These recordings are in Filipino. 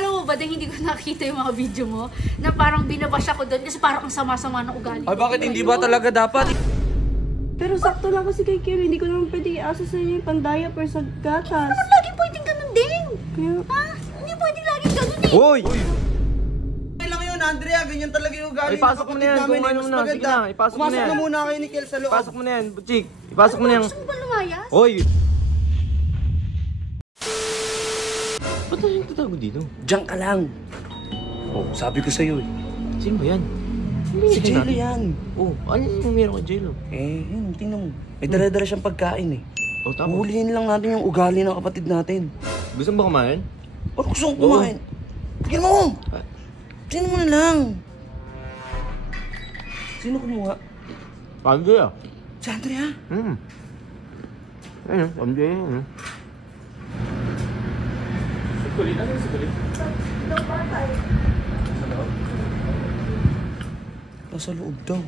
Akala mo ba dahil hindi ko nakita yung mga video mo na parang binabash ako doon kasi parang ang sama-sama ng ugali. Ay, bakit hindi ba talaga dapat? Pero sakto lang kasi kay Kim, hindi ko naman pwede i-asa sa inyo yung pan-diaper sa gatas. Ano naman lagi pwedeng ganun din? Kaya... Ha? Hindi pwedeng lagi ganun eh. Hoy! Okay lang yun, Andrea. Ganyan talaga yung ugali. Ipasok mo na yan. Kung ano na. Sige na. Ipasok mo na yan. Pumasok na muna kayo ni Kel sa loob. Ipasok mo na yan, Butchik. Ipasok mo na yan. Gusto mo ba lumayas? Hoy! Ba't na yung tatago dito? Diyan ka lang. Oh, sabi ko sa'yo eh. Sino ba yan? Si Jello yan. Oh, ano yung meron kay Jello? Yun, tingnan mo. May dala-dala siyang pagkain eh. Oh, tama. Hulihin lang natin yung ugali ng kapatid natin. Gusto mo ba kumain? O gusto kong kumain. Tignan mo! Sino mo na lang? Sino kumuha? Pandi ah. Si Andrea. Ayun, pandi ah. Sukulit? Ano yung sukulit? Nasa loob daw.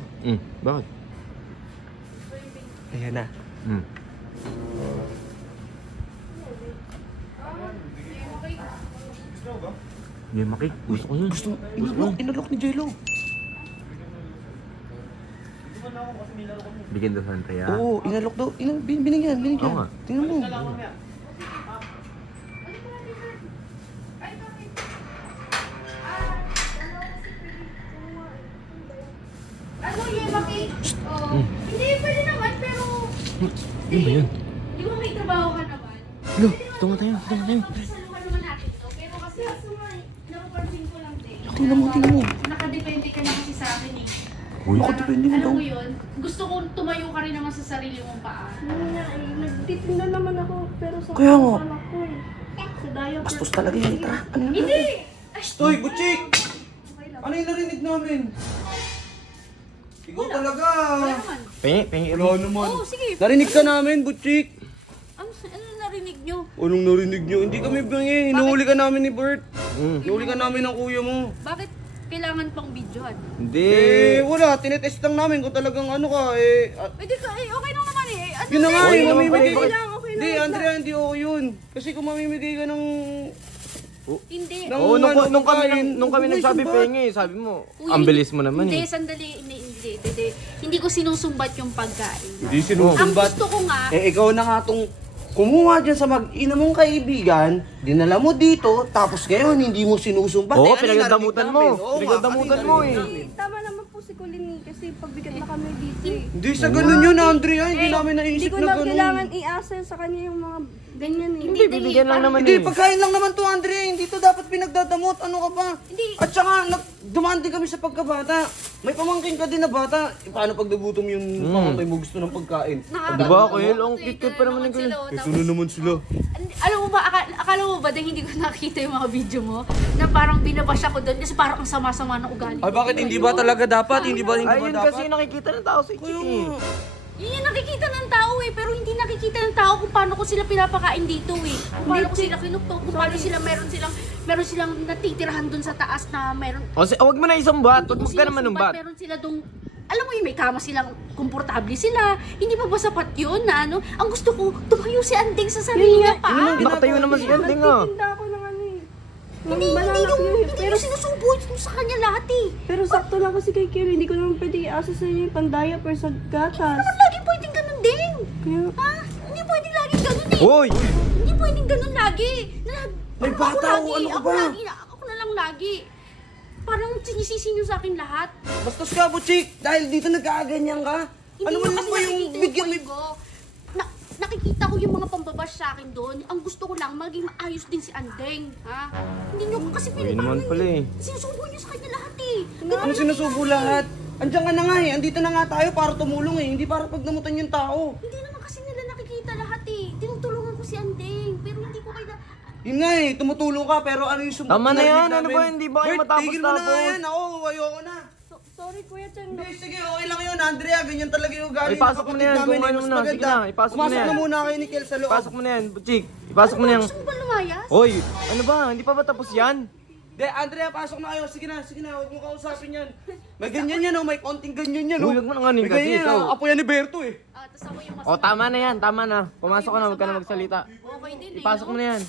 Bakit? Ayan na. Hindi maki. Gusto ko yun. Inalok ni Jello. Bigyan daw sa Andrea. Oo, inalok daw. Binigyan. Oo nga. Tingnan mo. Ano yun, Maki? Hindi, pwede naman, pero... Ano ba yun? Di ba may trabaho ka naman? Lo, tunga tayo. Saluhan naman natin to, pero kasi napapansin ko lang din. Tingnan mo. Nakadepende ka na kasi sa akin eh. Uy, nakadepende mo Alam daw. mo yun, gusto ko tumayo ka rin naman sa sarili mong paa. Nagtitinda naman ako, pero sa Kaya nga. anak ko eh. Sa diaper. Bastos talaga yan. Tara, ano yan? Hindi! Stoy, Butchik! Ano yung narinig namin? Ikaw talaga. Wala naman. Pengi. Wala naman. Oo, sige. Narinig ka namin, Butchik. Ano narinig nyo? Anong narinig nyo? Hindi kami bingi. Hinuhuli ka namin ni Bert. Hinuhuli ka namin ng kuya mo. Bakit kailangan pang videohan? Hindi. Wala. Tinetest lang namin kung talagang ano ka. Pwede ka, okay lang naman eh. Ano Yun na nga, Okay naman mamimigay pala, ka. okay Hindi, Andrea, hindi ako yun. Kasi kung mamimigay ka ng... Hindi. Oo, nung kami Uy, nagsabi sumbat. pengi, sabi mo, Uy, ang bilis mo naman Hindi, eh. sandali. Hindi ko sinusumbat yung pagkain. Hindi Ang sinusumbat. gusto ko nga, Ikaw na nga tong kumuha dyan sa mag-ina mong kaibigan, dinala mo dito, tapos ngayon hindi mo sinusumbat. Oo, Ano pinagdamutan narinig mo. namin? Oo nga, Pinagdamutan ano mo narinig eh. namin? Tama naman po si Colin kasi pagbigat na kami dito eh. Hindi sa ganun yun, Andrea. Hindi namin Hindi naisip ko na na ganun. kailangan i-asa sa kanya yung mga ganyan eh. Hindi, bibigyan lang naman Hindi, eh. pagkain lang naman to, Andrea. Hindi to dapat pinagdadamot. Ano ka ba? Hindi. At saka, dumaan din kami sa pagkabata. May pamangkin ka din na bata. Paano pag nagutom yung pamangkin mo gusto ng pagkain? Diba, Kuya? Ang cute pa naman ng Kuya. na naman sila. Alam mo ba, akala mo ba dahil hindi ko nakita yung mga video mo na parang binabash ako doon kasi parang ang sama-sama ng ugali. Ay, bakit hindi ba talaga dapat? Hindi ba Ay, yun dapat? kasi nakikita ng tao sa Chiki. Yun yung nakikita ng tao eh, pero hindi nakikita ng tao kung paano ko sila pinapakain dito eh. Kung paano ko sila kinuktok, kung paano sila meron silang natitirahan doon sa taas na meron. O, huwag mo na isumbat. Hindi Huwag ko ka naman sinusumbat, numbat. meron sila dong, alam mo yun, may kama silang, komportable sila. Hindi pa ba sapat yun na ano? Ang gusto ko, tumayo si Anding sa sarili niya pa. Nakatayo naman si Ending ah. Nagtitinda ako ng ano eh. Hindi yung sinusubo sa kanya lahat eh. Pero sakto lang kasi kay Kim, hindi ko naman pwede i-asa sa inyo yung pan-diaper sa gatas. Ano lagi pwedeng ganun din? Kaya... Ha? Hindi pwedeng lagi ganun eh. Hoy! Hindi pwedeng ganun lagi. May bata o ano ka ba? Ako na lang lagi. Parang sinisisi niyo sa akin lahat. Bastos ka, Butchik. Dahil dito nagkakaganyan ka. Ano Hindi man niyo lang ba yung nakikita bigyan point ko. Nakikita ko yung mga pambabash sa akin doon. Ang gusto ko lang, maging maayos din si Andeng. Ha? Hindi niyo kasi Ayun naman pala eh. sinusubo niyo sa kanya lahat eh. Ano sinusubo lahat? Andiyan ka na nga eh. Andito na nga tayo para tumulong eh. Hindi para pagdamutan yung tao. Hindi naman kasi nila nakikita lahat eh. Tinutulungan ko si Andeng. Pero hindi ko kaya... Yun nga eh. Tumutulong ka pero ano yung sumbot Tama na yan, narinig ano namin? ba, hindi ba kayo Bert, matapos tigil mo na nga tapos? yan. Ako, ayoko na. Sorry Kuya Chan. Hindi, sige, okay lang yun, Andrea. Ganyan talaga yung ugali. Ay, pasok mo na yan, kung ano na. Sige na, ipasok mo na Pumasok yan. na muna kayo ni Kel sa loob. Ipasok mo na yan, Butchik. Ipasok mo na yan. Gusto mo ba lumayas? Hoy, ano ba? Hindi pa ba tapos yan? De, Andrea, pasok na kayo. Sige na, huwag mo kausapin yan. May ganyan yan, oh. May konting ganyan yan, oh. Uy, huwag mo na nga May kasi, ganyan yan, ikaw. oh. Apo yan ni Berto, eh. Tapos ako yung O, tama na yan, tama na. Pumasok ka na, huwag ka na magsalita. Okay din eh. Ipasok mo na yan.